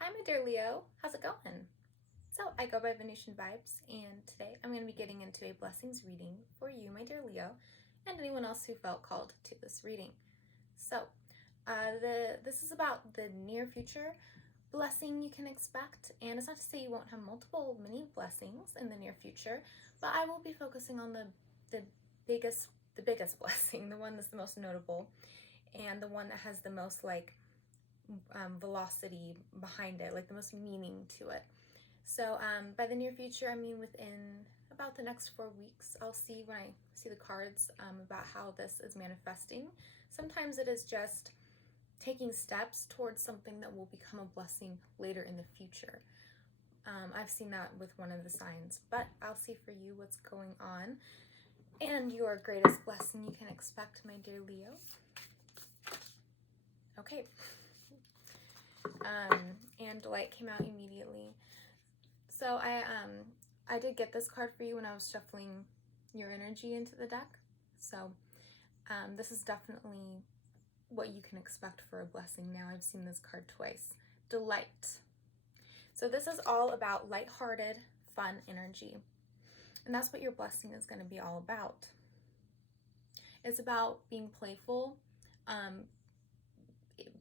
Hi, my dear Leo. How's it going? So, I go by Venetian Vibes, and today I'm going to be getting into a blessings reading for you, my dear Leo, and anyone else who felt called to this reading. So, this is about the near future blessing you can expect, and it's not to say you won't have multiple mini blessings in the near future, but I will be focusing on the biggest blessing, the one that's the most notable, and the one that has the most velocity behind it, like the most meaning to it. So by the near future, I mean within about the next 4 weeks, I'll see when I see the cards about how this is manifesting. Sometimes it is just taking steps towards something that will become a blessing later in the future. I've seen that with one of the signs, but I'll see for you what's going on and your greatest blessing you can expect, my dear Leo. Okay. And Delight came out immediately. So I did get this card for you when I was shuffling your energy into the deck. So this is definitely what you can expect for a blessing now. I've seen this card twice. Delight. So this is all about lighthearted, fun energy. And that's what your blessing is going to be all about. It's about being playful,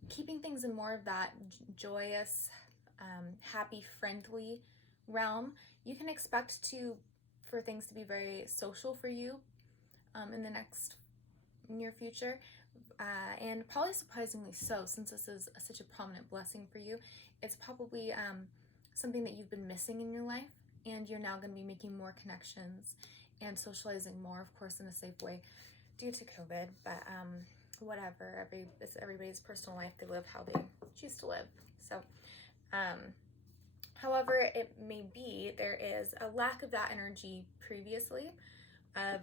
keeping things in more of that joyous, happy, friendly realm. You can expect for things to be very social for you in the next near future, and probably surprisingly so, since this is such a prominent blessing for you. It's probably something that you've been missing in your life, and you're now going to be making more connections and socializing more, of course, in a safe way due to COVID, but whatever, it's everybody's personal life. They live how they choose to live. So however it may be, there is a lack of that energy previously of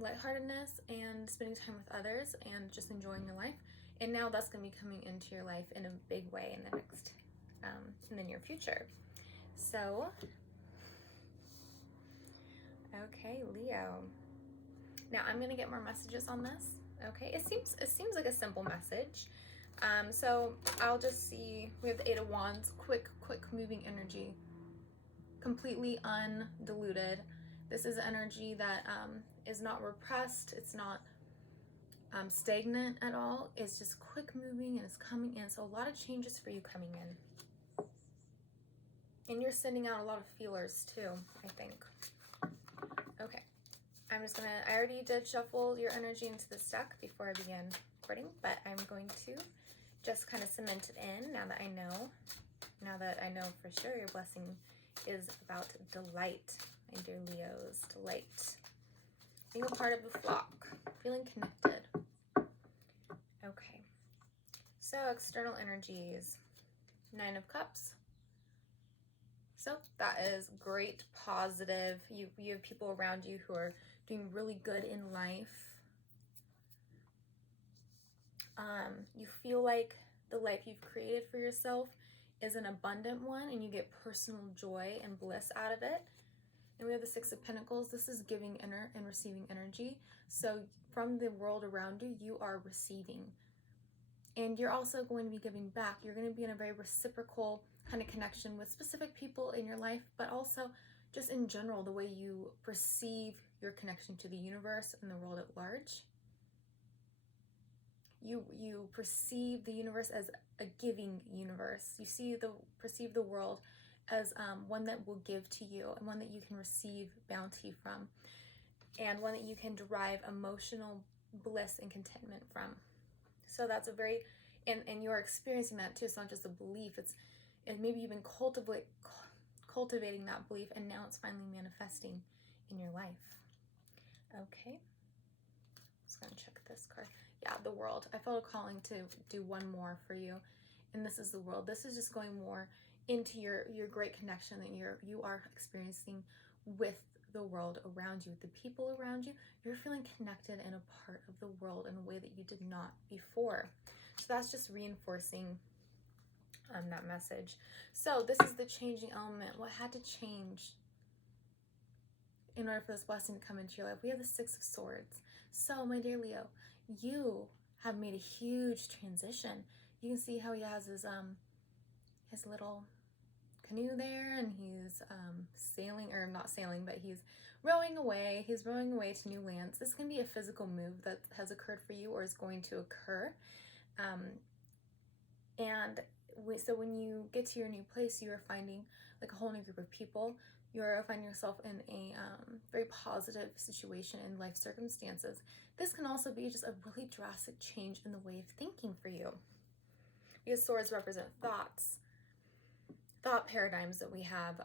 lightheartedness and spending time with others and just enjoying your life, and now that's going to be coming into your life in a big way in the next in the near future. So okay, Leo, now I'm going to get more messages on this. Okay, it seems like a simple message. So I'll just see, we have the Eight of Wands, quick moving energy, completely undiluted. This is energy that is not repressed. It's not stagnant at all. It's just quick moving and it's coming in. So a lot of changes for you coming in. And you're sending out a lot of feelers too, I think. Okay. I already did shuffle your energy into this deck before I began recording, but I'm going to just kind of cement it in now that I know for sure your blessing is about delight, my dear Leos. Delight. Being a part of the flock, feeling connected. Okay. So external energies, Nine of Cups. So that is great, positive. You have people around you who are doing really good in life. You feel like the life you've created for yourself is an abundant one, and you get personal joy and bliss out of it. And we have the Six of Pentacles. This is giving and receiving energy. So from the world around you, you are receiving. And you're also going to be giving back. You're going to be in a very reciprocal kind of connection with specific people in your life, but also just in general, the way you perceive your connection to the universe and the world at large. You perceive the universe as a giving universe. You perceive the world as one that will give to you, and one that you can receive bounty from, and one that you can derive emotional bliss and contentment from. So that's a very, and you're experiencing that too. It's not just a belief. And maybe you've been cultivating that belief, and now it's finally manifesting in your life. Okay. Just gonna check this card. Yeah, the World. I felt a calling to do one more for you, and this is the World. This is just going more into your great connection that you are experiencing with the world around you, with the people around you. You're feeling connected and a part of the world in a way that you did not before. So that's just reinforcing that message. So this is the changing element. What had to change in order for this blessing to come into your life? We have the Six of Swords. So my dear Leo, you have made a huge transition. You can see how he has his little canoe there, and he's sailing, or not sailing, but he's rowing away. He's rowing away to new lands. This can be a physical move that has occurred for you or is going to occur. So when you get to your new place, you are finding like a whole new group of people. You're finding yourself in a very positive situation in life circumstances. This can also be just a really drastic change in the way of thinking for you, because swords represent thoughts, thought paradigms that we have,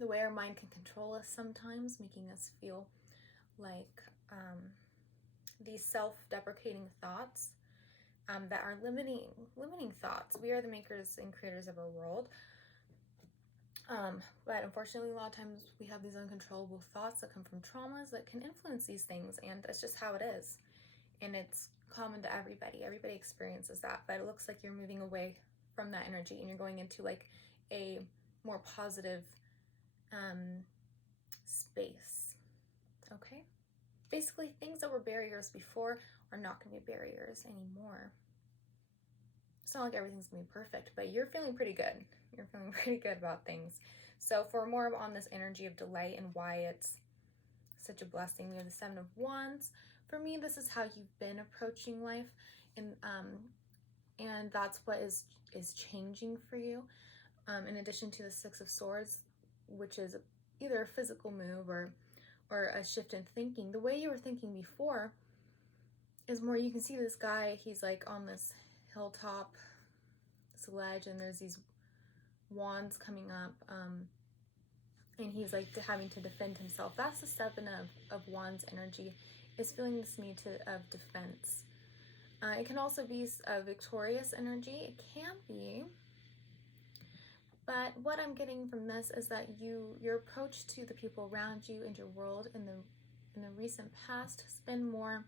the way our mind can control us sometimes, making us feel like these self-deprecating thoughts that are limiting thoughts. We are the makers and creators of our world. But unfortunately, a lot of times we have these uncontrollable thoughts that come from traumas that can influence these things, and that's just how it is. And it's common to everybody. Everybody experiences that, but it looks like you're moving away from that energy and you're going into like a more positive space. Okay? Basically, things that were barriers before are not going to be barriers anymore. It's not like everything's going to be perfect, but you're feeling pretty good. You're feeling pretty good about things. So for more on this energy of delight and why it's such a blessing, we have the Seven of Wands. For me, this is how you've been approaching life, and that's what is changing for you. In addition to the Six of Swords, which is either a physical move or a shift in thinking. The way you were thinking before is more, you can see this guy, he's like on this hilltop, this ledge, and there's these wands coming up, and he's like having to defend himself. That's the Seven of Wands energy, is feeling this need of defense. It can also be a victorious energy. It can be. But what I'm getting from this is that your approach to the people around you and your world in the recent past has been more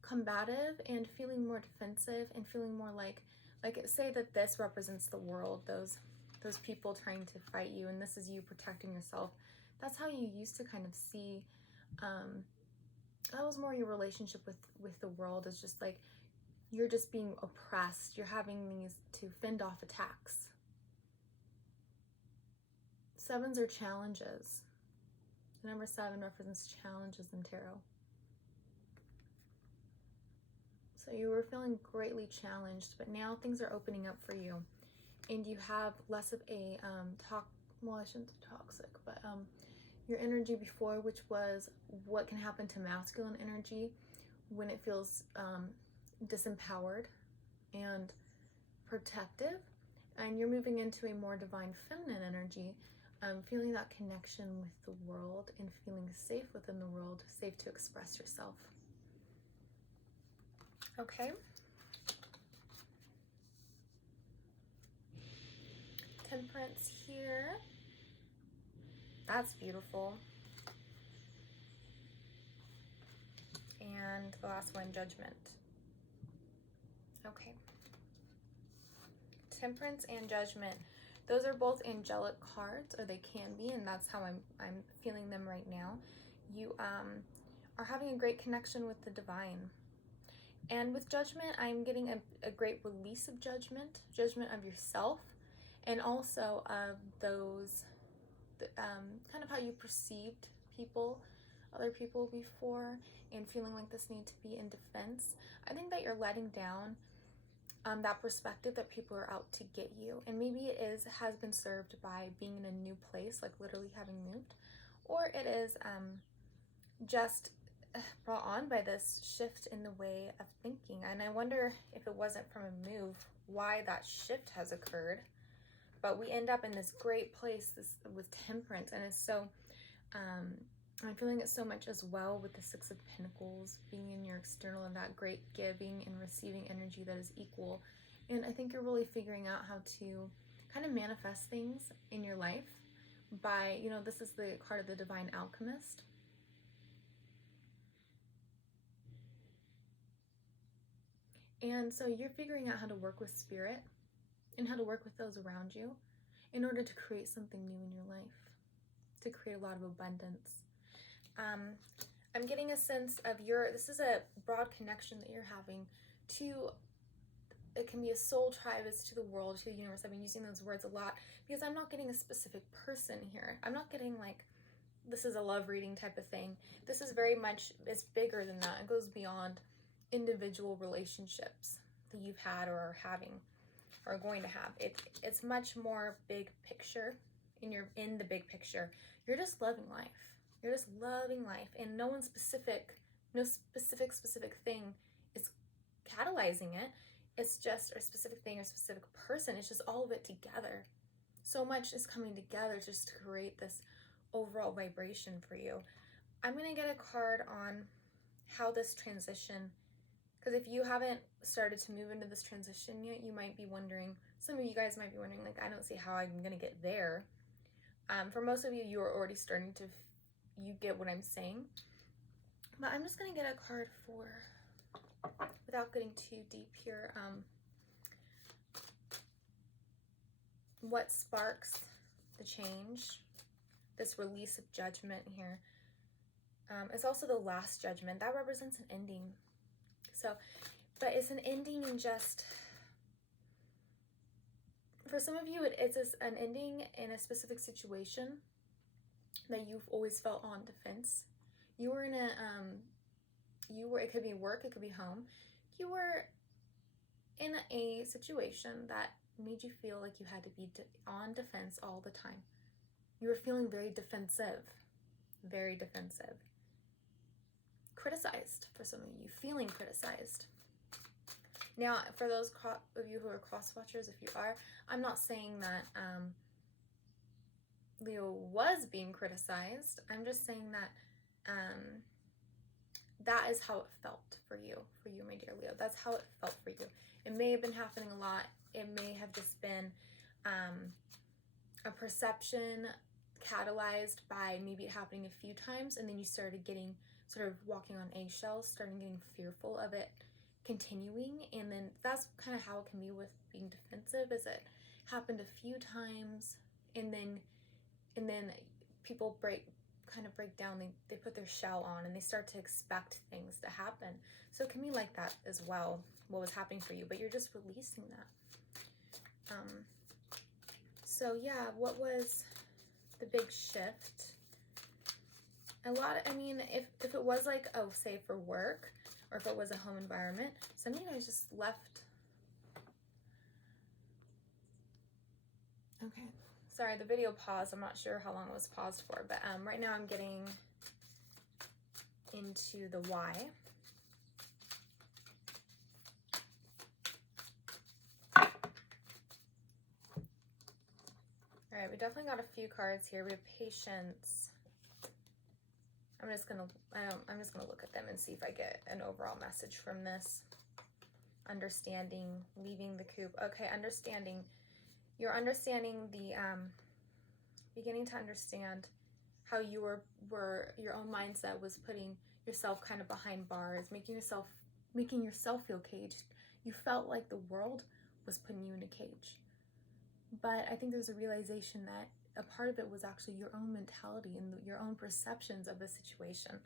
combative and feeling more defensive and feeling more like say that this represents the world, those people trying to fight you, and this is you protecting yourself. That's how you used to kind of see, that was more your relationship with the world, is just like you're just being oppressed. You're having these to fend off attacks. Sevens are challenges. The number 7 represents challenges in tarot. So you were feeling greatly challenged, but now things are opening up for you. And you have less of a I shouldn't say toxic, but your energy before, which was what can happen to masculine energy when it feels disempowered and protective. And you're moving into a more divine feminine energy, feeling that connection with the world and feeling safe within the world, safe to express yourself. Okay. Temperance here. That's beautiful. And the last one, Judgment. Okay. Temperance and Judgment. Those are both angelic cards, or they can be, and that's how I'm feeling them right now. You are having a great connection with the divine. And with Judgment, I'm getting a great release of judgment of yourself, and also of those, kind of how you perceived other people before, and feeling like this need to be in defense. I think that you're letting down that perspective that people are out to get you, and maybe it has been served by being in a new place, like literally having moved, or it is just brought on by this shift in the way of thinking. And I wonder if it wasn't from a move, why that shift has occurred. But we end up in this great place with Temperance, and it's so I'm feeling it so much as well with the Six of Pentacles, being in your external and that great giving and receiving energy that is equal. And I think you're really figuring out how to kind of manifest things in your life by, this is the card of the Divine Alchemist. And so you're figuring out how to work with spirit and how to work with those around you in order to create something new in your life, to create a lot of abundance. I'm getting a sense of this is a broad connection that you're having to it can be a soul tribe, it's to the world, to the universe. I've been using those words a lot because I'm not getting a specific person here. I'm not getting like, this is a love reading type of thing. This is very much, it's bigger than that. It goes beyond individual relationships that you've had or are having or are going to have. It's much more big picture. In the big picture, you're just loving life. You're just loving life, and no specific thing is catalyzing it. It's just a specific thing or specific person. It's just all of it together. So much is coming together just to create this overall vibration for you. I'm gonna get a card on how this transition, because if you haven't started to move into this transition yet, you might be wondering, some of you guys might be wondering, like, I don't see how I'm gonna get there. For most of you, you are already starting to, you get what I'm saying. But I'm just gonna get a card for, without getting too deep here, what sparks the change, this release of judgment here. It's also the last judgment. That represents an ending. So, but it's an ending in just, for some of you, it's an ending in a specific situation that you've always felt on defense. You were in a, it could be work, it could be home. You were in a situation that made you feel like you had to be on defense all the time. You were feeling very defensive, very defensive. Criticized, for some of you, feeling criticized. Now, for those of you who are cross watchers, if you are, I'm not saying that Leo was being criticized. I'm just saying that that is how it felt for you, my dear Leo. That's how it felt for you. It may have been happening a lot. It may have just been a perception catalyzed by maybe it happening a few times, and then you started getting sort of walking on eggshells, starting getting fearful of it continuing. And then that's kind of how it can be with being defensive, is it happened a few times, and then people kind of break down, they put their shell on and they start to expect things to happen. So it can be like that as well, what was happening for you, but you're just releasing that. So yeah, what was the big shift? I mean, if it was like, oh, say for work, or if it was a home environment, some of you guys just left. Okay, sorry, the video paused. I'm not sure how long it was paused for, but right now I'm getting into the why. All right, we definitely got a few cards here. We have patience. I'm just gonna look at them and see if I get an overall message from this. Understanding, leaving the coop. Okay, understanding. You're understanding the beginning to understand how you were your own mindset was putting yourself kind of behind bars, making yourself feel caged. You felt like the world was putting you in a cage. But I think there's a realization that a part of it was actually your own mentality and your own perceptions of the situation.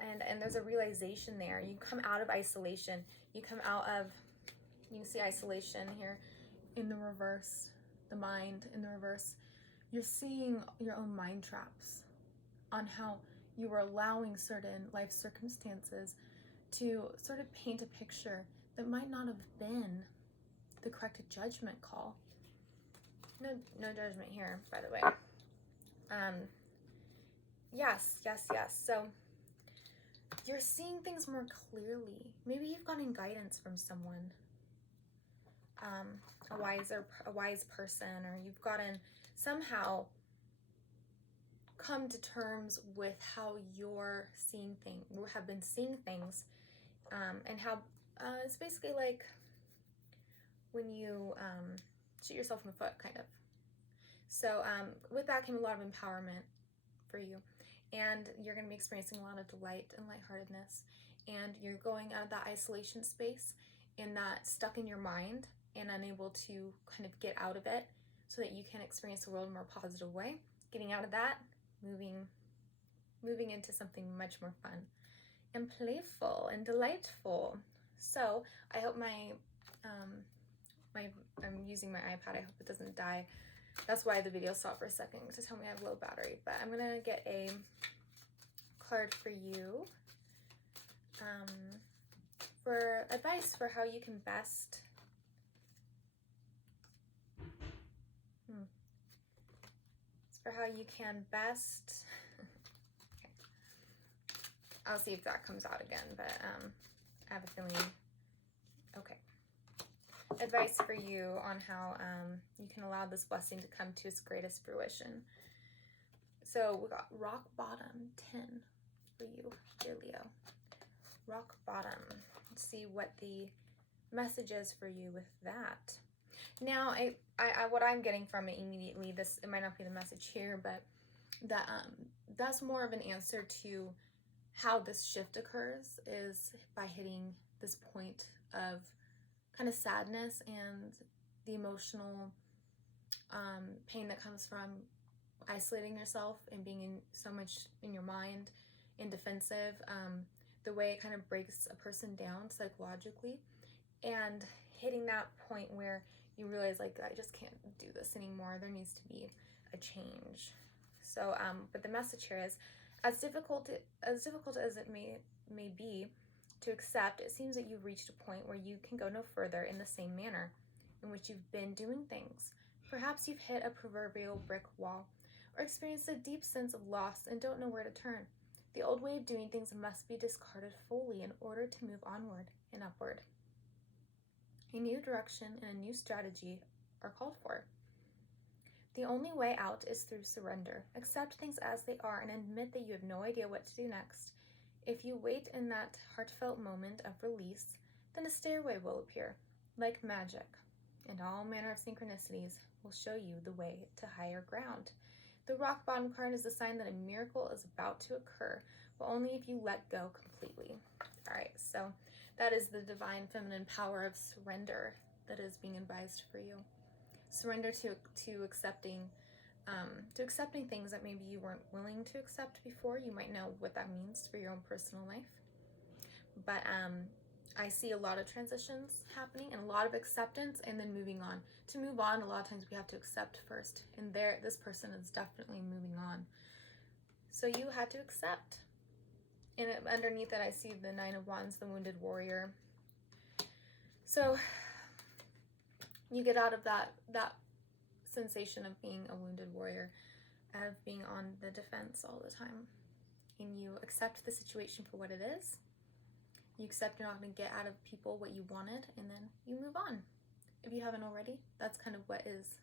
And there's a realization there. You come out of isolation. You come out of, you can see isolation here in the reverse, the mind in the reverse. You're seeing your own mind traps on how you were allowing certain life circumstances to sort of paint a picture that might not have been the correct judgment call. No judgment here, by the way. Yes. So you're seeing things more clearly. Maybe you've gotten guidance from someone, a wise person, or you've gotten somehow come to terms with how you're seeing things, have been seeing things, and how it's basically like when you shoot yourself in the foot, kind of. So with that came a lot of empowerment for you, and you're going to be experiencing a lot of delight and lightheartedness, and you're going out of that isolation space and that stuck in your mind and unable to kind of get out of it so that you can experience the world in a more positive way. Getting out of that, moving into something much more fun and playful and delightful. So I hope my I'm using my iPad. I hope it doesn't die. That's why the video stopped for a second, to tell me I have low battery. But I'm gonna get a card for you for advice for how you can best okay. I'll see if that comes out again, but I have a feeling. Okay. Advice for you on how you can allow this blessing to come to its greatest fruition. So we got rock bottom 10 for you, dear Leo. Rock bottom. Let's see what the message is for you with that. Now, what I'm getting from it immediately, it might not be the message here, but that's more of an answer to how this shift occurs, is by hitting this point of kind of sadness and the emotional pain that comes from isolating yourself and being in so much in your mind and defensive, the way it kind of breaks a person down psychologically, and hitting that point where you realize, like, I just can't do this anymore. There needs to be a change. So, but the message here is, as difficult as it may be to accept, it seems that you've reached a point where you can go no further in the same manner in which you've been doing things. Perhaps you've hit a proverbial brick wall, or experienced a deep sense of loss and don't know where to turn. The old way of doing things must be discarded fully in order to move onward and upward. A new direction and a new strategy are called for. The only way out is through surrender. Accept things as they are and admit that you have no idea what to do next. If you wait in that heartfelt moment of release, then a stairway will appear, like magic, and all manner of synchronicities will show you the way to higher ground. The rock bottom card is a sign that a miracle is about to occur, but only if you let go completely. All right, so that is the divine feminine power of surrender that is being advised for you. Surrender to accepting things that maybe you weren't willing to accept before. You might know what that means for your own personal life. But I see a lot of transitions happening and a lot of acceptance and then moving on. To move on, a lot of times we have to accept first. And this person is definitely moving on. So you had to accept. And underneath that, I see the Nine of Wands, the wounded warrior. So you get out of that sensation of being a wounded warrior, of being on the defense all the time. And you accept the situation for what it is. You accept you're not going to get out of people what you wanted, and then you move on. If you haven't already, that's kind of what looks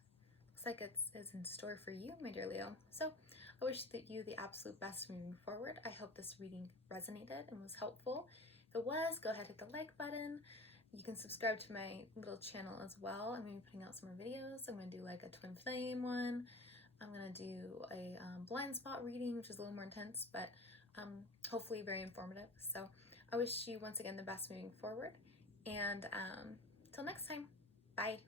like is in store for you, my dear Leo. So I wish that you the absolute best moving forward. I hope this reading resonated and was helpful. If it was, go ahead and hit the like button. You can subscribe to my little channel as well. I'm going to be putting out some more videos. I'm going to do like a twin flame one. I'm going to do a blind spot reading, which is a little more intense, but hopefully very informative. So I wish you once again the best moving forward. And till next time, bye.